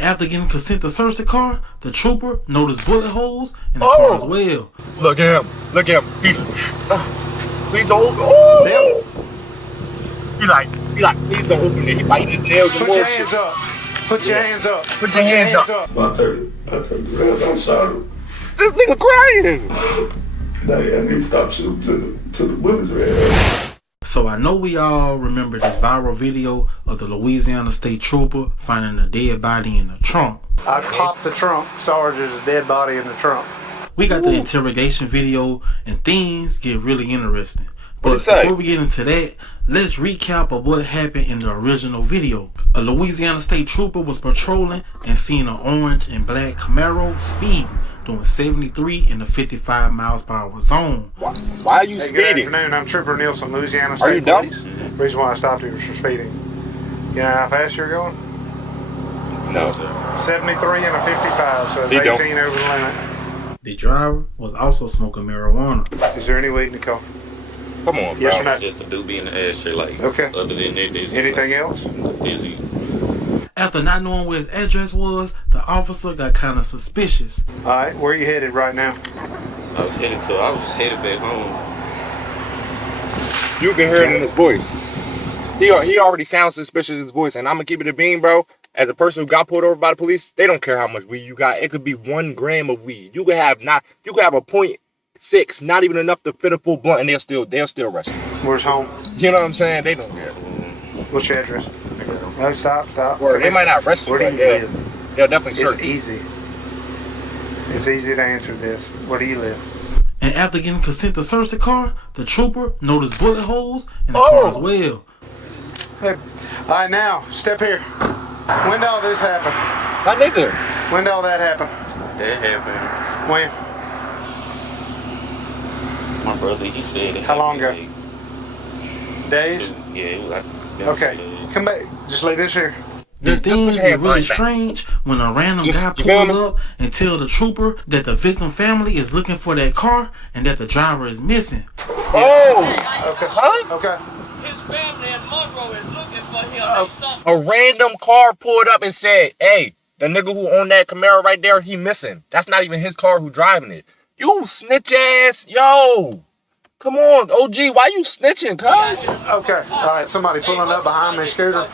And after getting consent to search the car, the trooper noticed bullet holes in the car as well. Look at him. Look at him. Please don't open. Oh! He like, please don't open it. He biting his nails and Put your hands up. Put your hands up. Put your hands up. I turned around, I shot him. This nigga crying. Now I need to stop shooting till the bullets ran out. So I know we all remember this viral video of the Louisiana State Trooper finding a dead body in the trunk. I popped the trunk. Sorry, there's a dead body in the trunk. We got the interrogation video and things get really interesting. But before we get into that, let's recap of what happened in the original video. A Louisiana State Trooper was patrolling and seen an orange and black Camaro speeding, doing 73 in the 55 miles per hour zone. Why are you speeding? Good afternoon, I'm Trooper Nielsen, Louisiana State Police. The reason why I stopped you was for speeding. You know how fast you're going? No. 73 and a 55, so it's 18 over the limit. The driver was also smoking marijuana. Is there any weed in the car? Come on, bro. Yes or no? Just a doobie in the ashtray, like. Okay. Other than that, there's anything else? Busy. After not knowing where his address was, the officer got kind of suspicious. All right, where are you headed right now? I was headed back home. You can hear it in his voice. He already sounds suspicious in his voice, and I'm gonna keep it a bean, bro. As a person who got pulled over by the police, they don't care how much weed you got. It could be 1 gram of weed. You could have a 0.6, not even enough to fit a full blunt, and they'll still arrest you. Where's home? You know what I'm saying? They don't care. What's your address? No, stop. Or they might not arrest you, but they'll definitely search. It's easy. It's easy to answer this. Where do you live? And after getting consent to search the car, the trooper noticed bullet holes in the car as well. Hey, all right, now, step here. When did all this happen? My nigga. When did all that happen? That happened. When? My brother, he said it. How long ago? Days? Yeah, it was like. Okay, come back. Just leave this here. The things get really strange when a random guy pulls up and tell the trooper that the victim family is looking for that car and that the driver is missing. Oh! Okay. Huh? Okay. His family in Monroe is looking for him. A random car pulled up and said, hey, the nigga who owned that Camaro right there, he missing. That's not even his car who driving it. You snitch ass. Yo. Come on, OG, why you snitching, cuz? Okay. All right, somebody pulling up behind me, scooter. All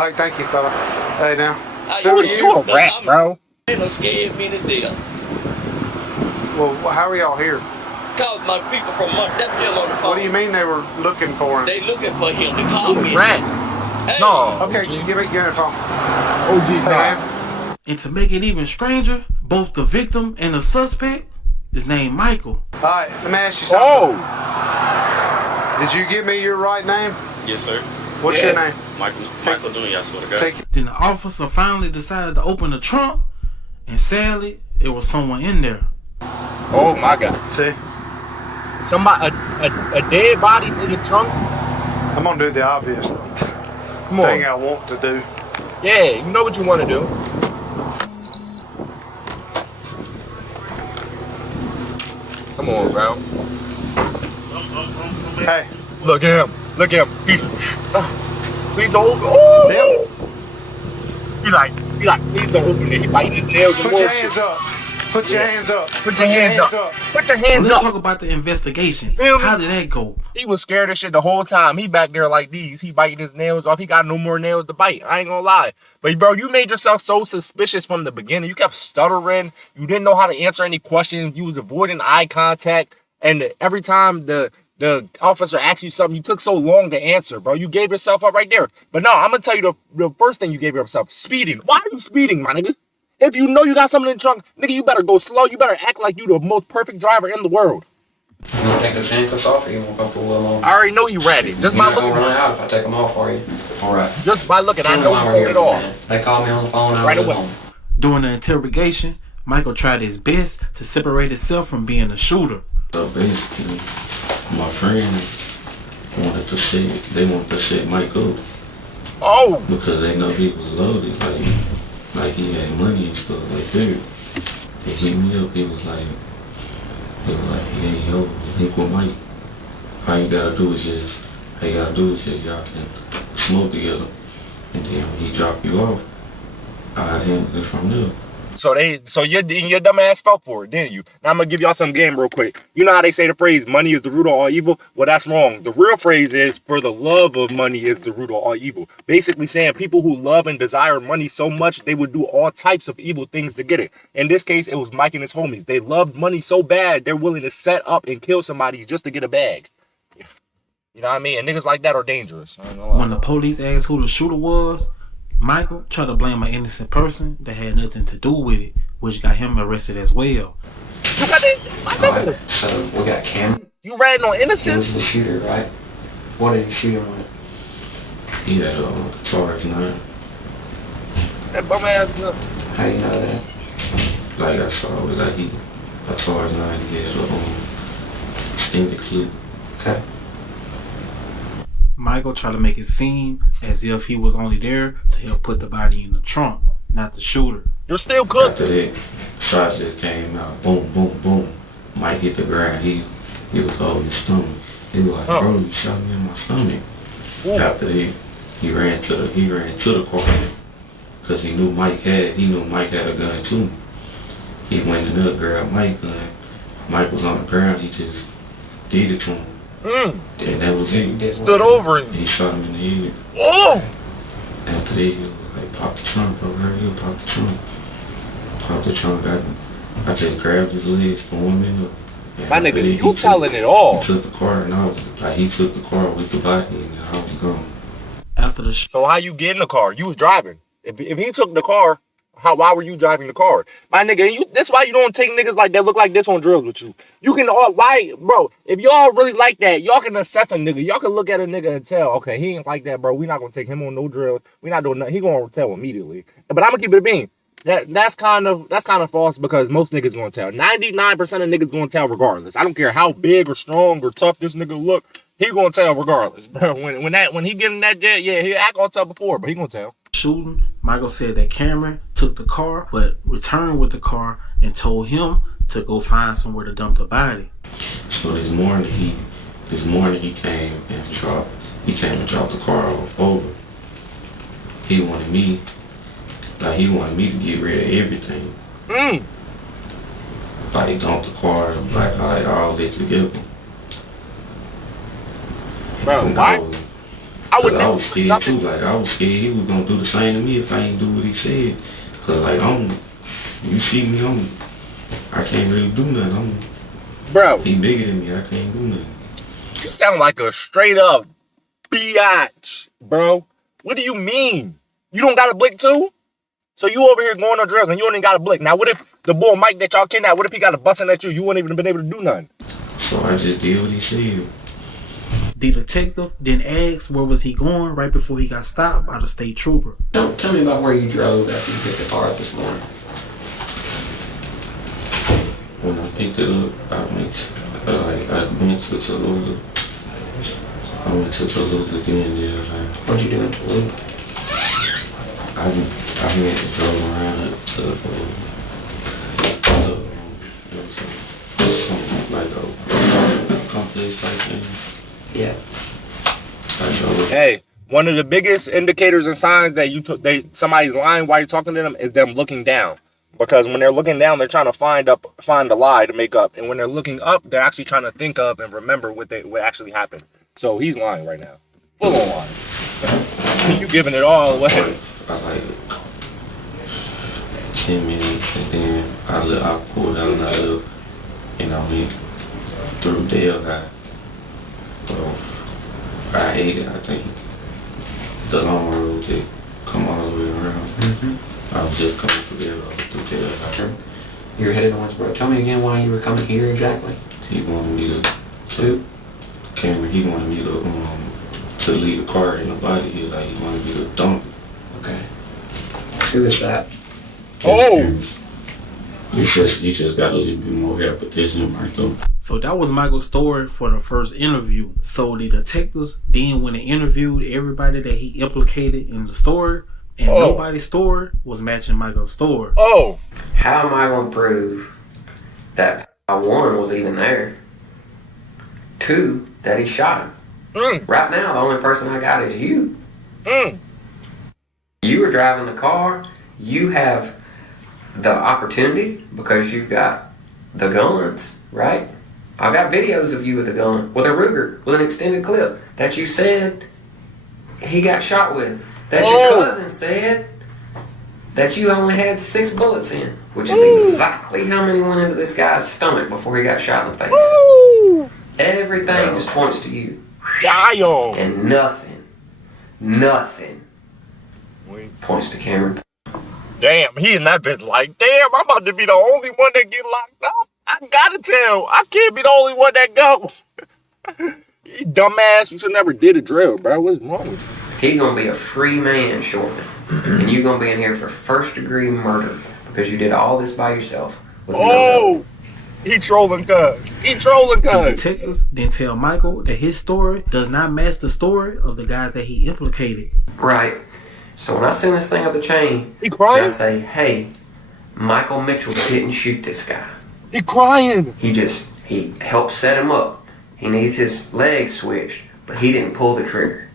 right, thank you, fella. Hey, now. You a rat, bro. They done scared me to death. Well, how are y'all here? Cause my people from Monroe, that's them on the phone. What do you mean they were looking for him? They looking for him to call me. Rat. Hey. No. Okay, give me the phone. OG, man. And to make it even stranger, both the victim and the suspect is named Michael. All right, let me ask you something. Did you give me your right name? Yes, sir. What's your name? Michael Jr., I swear to God. Take it. Then the officer finally decided to open the trunk, and sadly, it was someone in there. Oh my God. See? Somebody, a dead body in the trunk? I'm gonna do the obvious thing I want to do. Yeah, you know what you want to do. Come on, bro. Hey. Look at him. Look at him. Please don't open. Oh! He like, please don't open it. He biting his nails and Put your hands up. Put your hands up. Put your hands up. Put your hands Let's up. talk about the investigation. Feel me? How did that go? He was scared of shit the whole time. He back there like these. He biting his nails off. He got no more nails to bite. I ain't gonna lie. But bro, you made yourself so suspicious from the beginning. You kept stuttering. You didn't know how to answer any questions. You was avoiding eye contact. And every time the officer asked you something, you took so long to answer, bro. You gave yourself up right there. But no, I'm gonna tell you the first thing you gave yourself, speeding. Why are you speeding, my nigga? If you know you got something in the trunk, nigga, you better go slow. You better act like you the most perfect driver in the world. You gonna take the handcuffs off or you won't go for a little longer? I already know you ran it. Just by looking. You're not gonna run out if I take them off for you. Alright. Just by looking, I know you told it all. They called me on the phone. Right away. During the interrogation, Michael tried his best to separate himself from being a shooter. So basically, my friends wanted to set Mike up. Oh! Because they know he was loaded, like he had money and stuff like that. They hit me up, he was like, hey, yo, link with Mike. All you gotta do is just y'all can smoke together. And then when he drop you off, I didn't from there. So your dumb ass fell for it, didn't you? Now I'm gonna give y'all some game real quick. You know how they say the phrase "money is the root of all evil"? Well, that's wrong. The real phrase is "for the love of money is the root of all evil." Basically saying people who love and desire money so much they would do all types of evil things to get it. In this case, it was Mike and his homies. They loved money so bad they're willing to set up and kill somebody just to get a bag. You know what I mean? And niggas like that are dangerous. When the police asked who the shooter was, Michael tried to blame an innocent person that had nothing to do with it, which got him arrested as well. You got that? I know. Alright, so we got Cam. You ratting on He was innocence? the shooter, right? What did he shoot him with? He had charge 9. That bum ass. How do you know that? Like I saw it, like a charge 9, he had a extended clip. Okay. Michael tried to make it seem as if he was only there to help put the body in the trunk, not the shooter. You're still cooked. After that, shots just came out. Boom, boom, boom. Mike hit the ground. He was holding his stomach. He was like, bro, you shot me in my stomach. Ooh. After that, he ran to the car because he knew Mike had a gun too. He went in there, grabbed Mike's gun. Mike was on the ground. He just did it to him. And that was it. Stood over him. He shot him in the head. Oh! After that, he was like, pop the trunk, bro. Right here, pop the trunk. Pop the trunk. I just grabbed his legs, threw him in there. My nigga, you telling it all. He took the car, and I was like, he took the car with the body, and I was gone. After the So how you get in the car? You was driving. If he took the car, why were you driving the car? My nigga, that's why you don't take niggas like that look like this on drills with you. You can bro, if y'all really like that, y'all can assess a nigga. Y'all can look at a nigga and tell, okay, he ain't like that, bro. We not gonna take him on no drills. We not doing nothing. He gonna tell immediately. But I'm gonna keep it a bean. That's kind of false because most niggas gonna tell. 99% of niggas gonna tell regardless. I don't care how big or strong or tough this nigga look. He gonna tell regardless. When he get in that jet, yeah, he act gonna tell before, but he gonna tell. shooting, Michael said that Cameron took the car, but returned with the car and told him to go find somewhere to dump the body. So this morning he came and dropped the car over. He wanted me to get rid of everything. Like dump the car, like all this together. Bro, why? I would never was scared nothing. too. Like I was scared he was gonna do the same to me if I didn't do what he said. Cause like you see me, I can't really do nothing. Bro, He bigger than me, I can't do nothing. you sound like a straight up biatch, bro. What do you mean? You don't got a blick too? So you over here going on drills and you ain't got a blick. Now what if the boy Mike that y'all kidnapped, what if he got a busting at you? You wouldn't even been able to do nothing. So I just did what he said. The detective then asked where was he going right before he got stopped by the state trooper. Tell me about where you drove after you picked the car up this morning. When I picked it up, I went to Tallulah. I went to Tallulah again, yeah. What'd you do in Tallulah? I went and drove around to something like a complex type thing. Yeah. I drove. Hey, one of the biggest indicators and signs that somebody's lying while you're talking to them is them looking down. Because when they're looking down, they're trying to find a lie to make up. And when they're looking up, they're actually trying to think of and remember what actually happened. So he's lying right now. Full on lying. You giving it all away. I like 10 minutes and then I pulled out and I left and I went through Dale. I ate it, I think. The long road to come all the way around. I was just coming through Dale. You were headed to Owensboro. Tell me again why you were coming here exactly. He wanted me Who? Cameron, he wanted me to leave the car in the body. He wanted me to dump it. Okay. Who is that? Oh! He just got a little bit more repetition right though. So that was Michael's story for the first interview. So the detectives then went and interviewed everybody that he implicated in the story, and nobody's story was matching Michael's story. Oh! How am I going to prove that one was even there? Two, that he shot him. Right now, the only person I got is you. You were driving the car, you have the opportunity because you've got the guns, right? I got videos of you with a gun, with a Ruger, with an extended clip that you said he got shot with. That your cousin said that you only had 6 bullets in, which is exactly how many went into this guy's stomach before he got shot in the face. Everything just points to you. And nothing points to Cameron. Damn, he in that bitch like, damn, I'm about to be the only one that get locked up. I gotta tell, I can't be the only one that go. You dumbass, you should never did a drill, bro. What's wrong with you? He gonna be a free man shortly, and you gonna be in here for 1st-degree murder because you did all this by yourself. He trolling cuz. The detectives then tell Michael that his story does not match the story of the guys that he implicated. Right. So when I send this thing up the chain, he crying? I say, hey, Michael Mitchell didn't shoot this guy. He crying. He helped set him up. He needs his legs switched, but he didn't pull the trigger.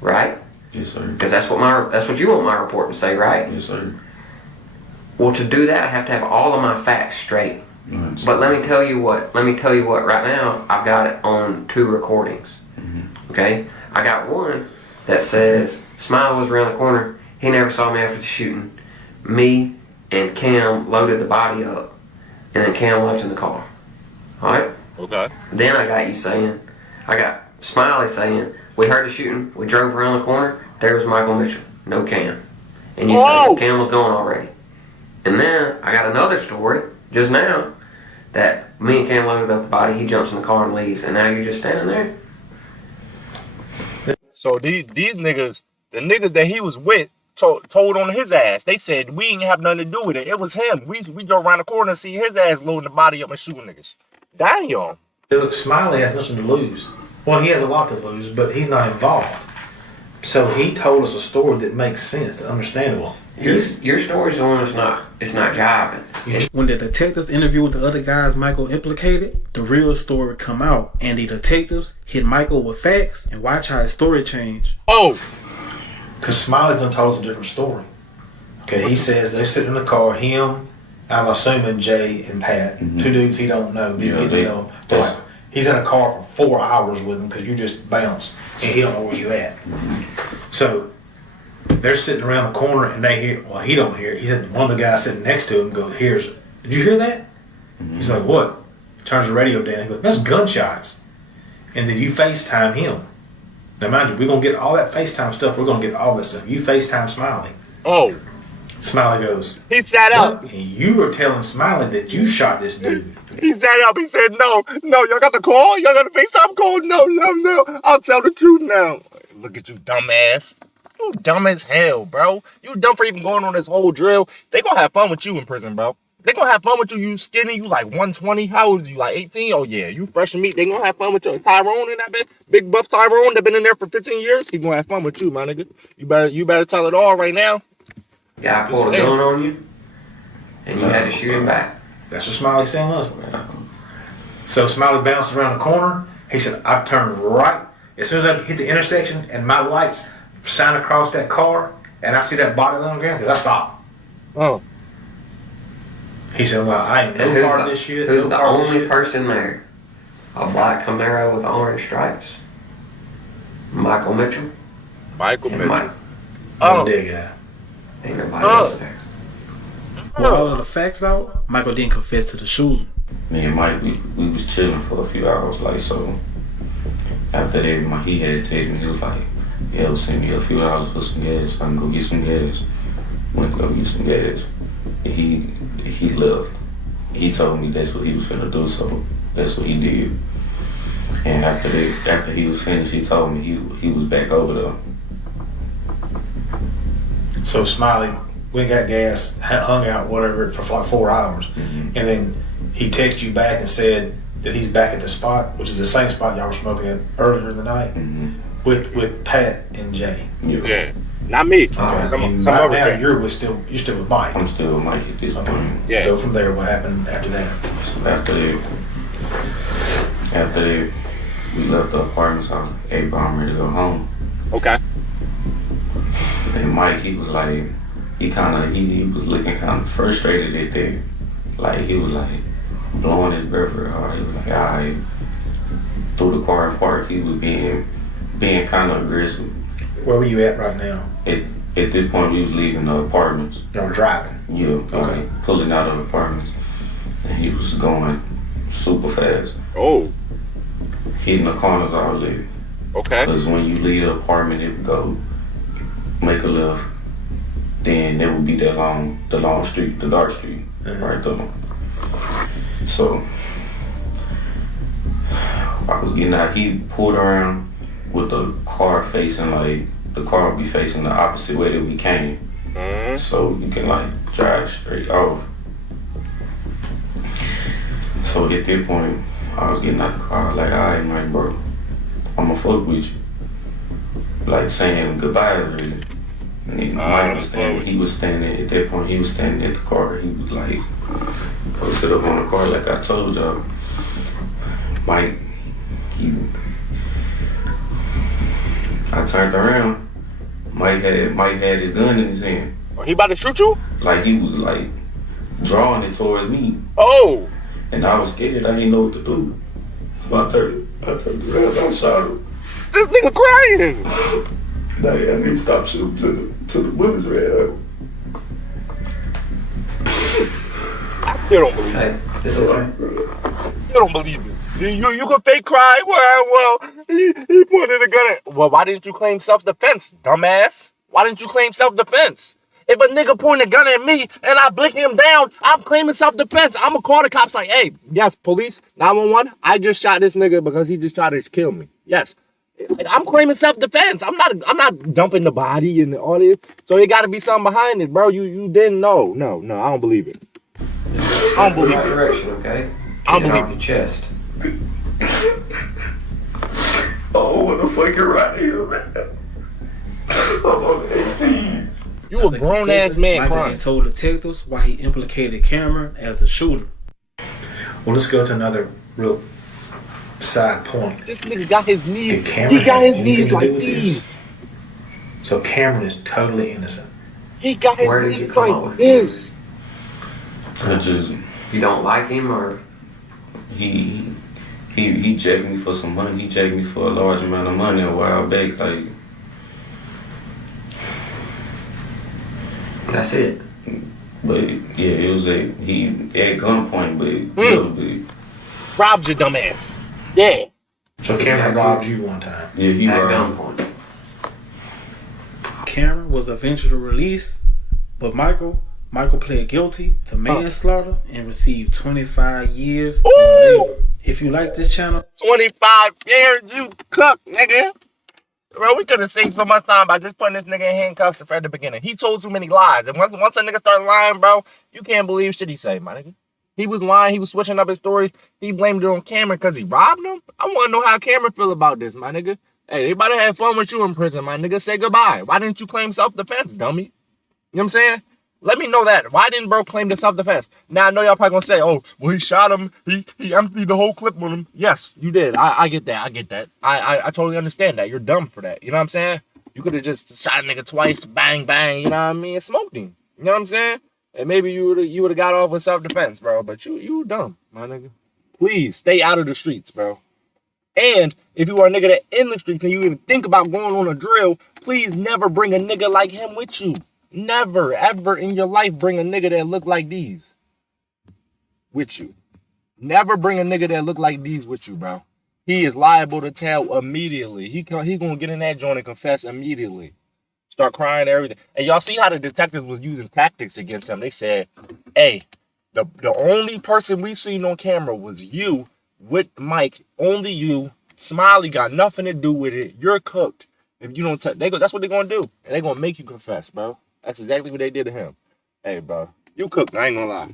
Right? Yes, sir. Because that's what you want my report to say, right? Yes, sir. Well, to do that, I have to have all of my facts straight. Nice. But let me tell you what. Right now, I've got it on 2 recordings. Mm-hmm. Okay? I got one that says Smiley was around the corner. He never saw me after the shooting. Me and Cam loaded the body up, and then Cam left in the car. All right? Okay. Then I got Smiley saying, we heard the shooting. We drove around the corner. There was Michael Mitchell. No Cam. And you say Cam was gone already. And then I got another story just now that me and Cam loaded up the body. He jumps in the car and leaves. And now you're just standing there. So these niggas, the niggas that he was with, told on his ass. They said we ain't have nothing to do with it. It was him. We drove around the corner and see his ass loading the body up and shooting niggas. Damn. Look, Smiley has nothing to lose. Well, he has a lot to lose, but he's not involved. So he told us a story that makes sense, that's understandable. Your story's the one it's not jiving. When the detectives interviewed the other guys Michael implicated, the real story come out, and the detectives hit Michael with facts and watch how his story change. Because Smiley's done told us a different story. Okay, he says they're sitting in the car, him, I'm assuming Jay and Pat, 2 dudes he don't know. He's in a car for 4 hours with him because you just bounced and he don't know where you at. So they're sitting around the corner and they hear, well, he don't hear it. He said one of the guys sitting next to him goes, did you hear that? He's like, what? Turns the radio down. He goes, that's gunshots. And then you FaceTime him. Now mind you, we're going to get all that FaceTime stuff. We're going to get all this stuff. You FaceTime Smiley. Smiley goes, he sat up. And you were telling Smiley that you shot this dude. He sat up. He said, no, y'all got the call? Y'all got the FaceTime call? No. I'll tell the truth now. Look at you, dumbass. You dumb as hell, bro. You dumb for even going on this whole drill. They gonna have fun with you in prison, bro. They gonna have fun with you. You skinny, you like 120. How old is you? Like 18? Oh yeah, you fresh and meat. They gonna have fun with you. Tyrone and that big buff Tyrone that been in there for 15 years. He gonna have fun with you, my nigga. You better tell it all right now. Guy pulled a gun on you, and you had to shoot him back. That's what Smiley's saying us. So Smiley bounced around the corner. He said, I turned right. As soon as I hit the intersection and my lights shine across that car, and I see that body laying on the ground, because I stopped. He said, well, I ain't no part of this shit. Who's the only person there? A black Camaro with orange stripes. Michael Mitchell. Oh, dead guy. Ain't nobody else there. With all of the facts out, Michael didn't confess to the shooting. Me and Mike, we was chilling for a few hours, like, so after that, he had texted me, he was like, yeah, send me a few dollars for some gas, I can go get some gas. Went to go get some gas. And he left. He told me that's what he was finna do, so that's what he did. And after he was finished, he told me he was back over there. So Smiley went and got gas, hung out, whatever, for like 4 hours. And then he texted you back and said that he's back at the spot, which is the same spot y'all were smoking at earlier in the night, with Pat and Jay. Yeah. Not me. Okay. Some other now you're still with Mike. I'm still with Mike at this point. Yeah. Go from there. What happened after that? So after that, we left the apartment, so I was like, hey bro, I'm ready to go home. Okay. And Mike, he was like, he was looking kind of frustrated at that. Like, he was like blowing his breath real hard. He was like, alright. Through the car park, he was being kind of aggressive. Where were you at right now? At this point, we was leaving the apartments. You were driving? Yeah, okay. Pulling out of the apartments. And he was going super fast. Oh. Hitting the corners all day. Okay. Because when you leave the apartment, it would go make a left. Then there would be the long street, the dark street, right there. So I was getting out. He pulled around with the car facing, like, the car would be facing the opposite way that we came. So you can, like, drive straight off. So at that point, I was getting out the car, like, alright, Mike, bro, I'ma fuck with you. Like, saying goodbye, really. And then Mike was standing, at that point, he was standing at the car. He was like, posted up on the car, like I told y'all. Mike, I turned around. Mike had his gun in his hand. Oh, he about to shoot you? Like, he was like drawing it towards me. Oh. And I was scared. I didn't know what to do. So I turned around. I shot him. This nigga crying. Now I need to stop shooting till the bullets ran out. I still don't believe it. This is You don't believe it. You can fake cry. Well, he pointed a gun at. Well, why didn't you claim self-defense, dumbass? Why didn't you claim self-defense? If a nigga pointed a gun at me and I blick him down, I'm claiming self-defense. I'm gonna call the cops like, hey, yes, police, 911, I just shot this nigga because he just tried to kill me. Yes. I'm claiming self-defense. I'm not dumping the body and all this. So there gotta be something behind it, bro. You didn't know. No, I don't believe it. I don't believe it. Direction, okay? I don't believe your chest. Oh, what the fuck you right here, man? I'm on 18. You a grown ass man crying. Told detectives why he implicated Cameron as the shooter. Well, let's go to another real side point. This nigga got his knees. He got his knees like these. So Cameron is totally innocent. He got his knees like this. You don't like him, or he jacked me for some money. He jacked me for a large amount of money a while back. Like, that's it. But yeah, it was he at gunpoint, but robbed your dumb ass. Yeah. So Cameron robbed you one time. Yeah, he at robbed gunpoint. Cameron was eventually released, but Michael pled guilty to manslaughter and received 25 years. If you like this channel, 25 years, you cook, nigga. Bro, we could have saved so much time by just putting this nigga in handcuffs at the beginning. He told too many lies. And once a nigga start lying, bro, you can't believe shit he say, my nigga. He was lying. He was switching up his stories. He blamed it on Cameron because he robbed him. I want to know how Cameron feel about this, my nigga. Hey, they about to have fun with you in prison, my nigga. Say goodbye. Why didn't you claim self-defense, dummy? You know what I'm saying? Let me know that. Why didn't bro claim the self-defense? Now I know y'all probably gonna say, oh, well, he shot him. He emptied the whole clip on him. Yes, you did. I get that. I get that. I totally understand that. You're dumb for that. You know what I'm saying? You could have just shot a nigga twice, bang, bang, you know what I mean? And smoked him. You know what I'm saying? And maybe you would have got off with self-defense, bro. But you dumb, my nigga. Please stay out of the streets, bro. And if you are a nigga that in the streets and you even think about going on a drill, please never bring a nigga like him with you. Never, ever in your life bring a nigga that look like these with you. Never bring a nigga that look like these with you, bro. He is liable to tell immediately. He gonna get in that joint and confess immediately. Start crying and everything. And y'all see how the detectives was using tactics against him. They said, hey, the only person we seen on camera was you with Mike. Only you. Smiley got nothing to do with it. You're cooked. If you don't that's what they're gonna do. And they're gonna make you confess, bro. That's exactly what they did to him. Hey, bro, you cooked. I ain't gonna lie.